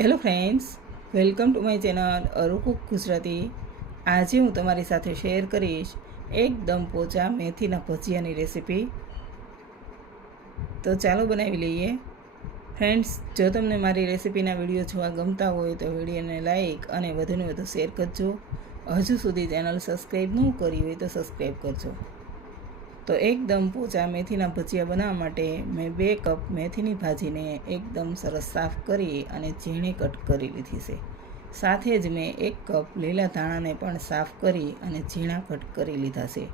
Hello friends, welcome to my channel Aru cook Gujarati. આજે હું તમારી સાથે શેર કરીશ એકદમ પોચા મેથીના ભજીયાની રેસીપી. તો ચાલો બનાવી લઈએ. ફ્રેન્ડ્સ, જો તમને મારી રેસીપીના વિડીયો જોવા ગમતા હોય તો વિડીયોને લાઇક અને વધુને વધુ શેર કરજો. હજુ સુધી ચેનલ સબસ્ક્રાઈબ ન કરી હોય તો સબસ્ક્રાઈબ કરજો. તો એકદમ પોચા મેથીના ભજીયા બનાવવા માટે મેં 2 કપ મેથીની ભાજીને એકદમ સરસ સાફ કરી અને ઝીણી કટ કરી લીધી છે. સાથે જ મેં 1 કપ લીલા ધાણાને પણ સાફ કરી અને ઝીણા કટ કરી લીધા છે.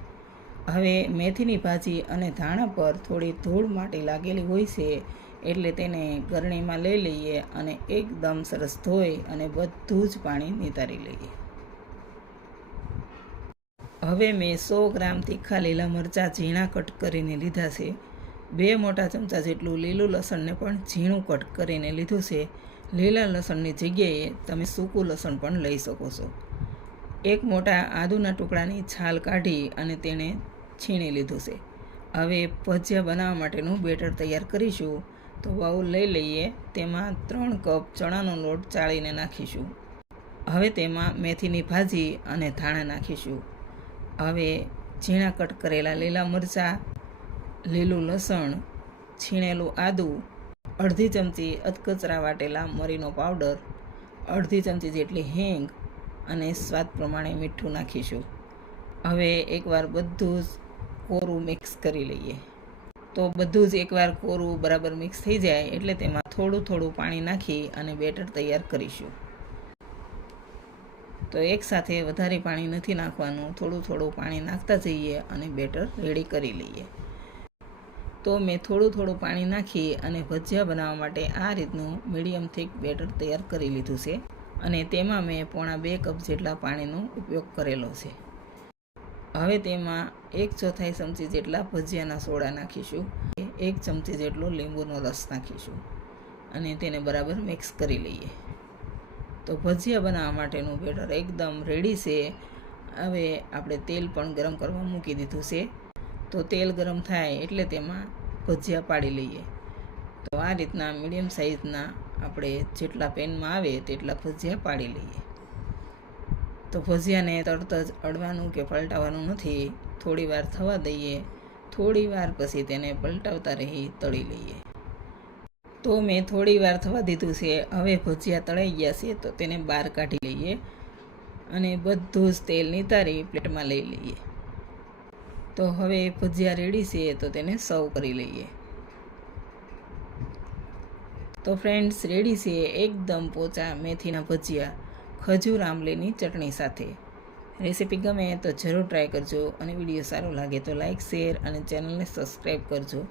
હવે મેથીની ભાજી અને ધાણા પર થોડી ધૂળ માટી લાગેલી હોય છે, એટલે તેને ગરણીમાં લઈ લઈએ અને એકદમ સરસ ધોઈ અને બધું જ પાણી નિતારી લઈએ. હવે મેં 100 ગ્રામ તીખા લીલા મરચાં ઝીણા કટ કરીને લીધા છે. 2 મોટા ચમચા જેટલું લીલું લસણને પણ ઝીણું કટ કરીને લીધું છે. લીલા લસણની જગ્યાએ તમે સૂકું લસણ પણ લઈ શકો છો. 1 મોટા આદુના ટુકડાની છાલ કાઢી અને તેને છીણી લીધું છે. હવે ભજીયા બનાવવા માટેનું બેટર તૈયાર કરીશું. તો બાઉલ લઈ લઈએ. તેમાં 3 કપ ચણાનો લોટ ચાળીને નાખીશું. હવે તેમાં મેથીની ભાજી અને ધાણા નાખીશું. હવે ઝીણા કટ કરેલા લીલા મરચાં, લીલું લસણ, છીણેલું આદું, અડધી ચમચી અધકચરા વાટેલા મરીનો પાવડર, અડધી ચમચી જેટલી હિંગ અને સ્વાદ પ્રમાણે મીઠું નાખીશું. હવે એકવાર બધું જ કોરું મિક્સ કરી લઈએ. તો બધું જ એકવાર કોરું બરાબર મિક્સ થઈ જાય એટલે તેમાં થોડું થોડું પાણી નાખી અને બેટર તૈયાર કરીશું. તો એકસાથે વધારે પાણી નથી નાખવાનું, થોડું થોડું પાણી નાખતા જઈએ અને બેટર રેડી કરી લઈએ. તો મેં થોડું પાણી નાખી અને ભજીયા બનાવવા માટે આ રીતનું મીડિયમ થીક બેટર તૈયાર કરી લીધું છે. અને તેમાં મેં પોણા 2 કપ જેટલા પાણીનો ઉપયોગ કરેલો છે. હવે તેમાં 1/4 ચમચી જેટલા ભજીયાના સોડા નાખીશું. 1 ચમચી જેટલો લીંબુનો રસ નાખીશું અને તેને બરાબર મિક્સ કરી લઈએ. તો ભજીયા બનાવવા માટેનું બેટર એકદમ રેડી છે. હવે આપણે તેલ પણ ગરમ કરવા મૂકી દીધું છે. તો તેલ ગરમ થાય એટલે તેમાં ભજીયા પાડી લઈએ. તો આ રીતના મીડિયમ સાઇઝના આપણે જેટલા પેનમાં આવે તેટલા ભજીયા પાડી લઈએ. તો ભજીયાને તરત જ અડવાનું કે પલટાવવાનું નથી, થોડી વાર થવા દઈએ. થોડી વાર પછી તેને પલટાવતા રહી તળી લઈએ. તો મેં થોડી વાર થવા દીધું છે. હવે ભજીયા તળાઈ ગયા છે તો તેને બહાર કાઢી લઈએ અને બધું જ તેલ નિતારી પ્લેટમાં લઈ લઈએ. તો હવે ભજીયા રેડી છે તો તેને સર્વ કરી લઈએ. તો ફ્રેન્ડ્સ, રેડી છે એકદમ પોચા મેથીના ભજીયા ખજૂર આમલીની ચટણી સાથે. રેસીપી ગમે તો જરૂર ટ્રાય કરજો અને વિડીયો સારો લાગે તો લાઇક, શેર અને ચેનલને સબસ્ક્રાઈબ કરજો.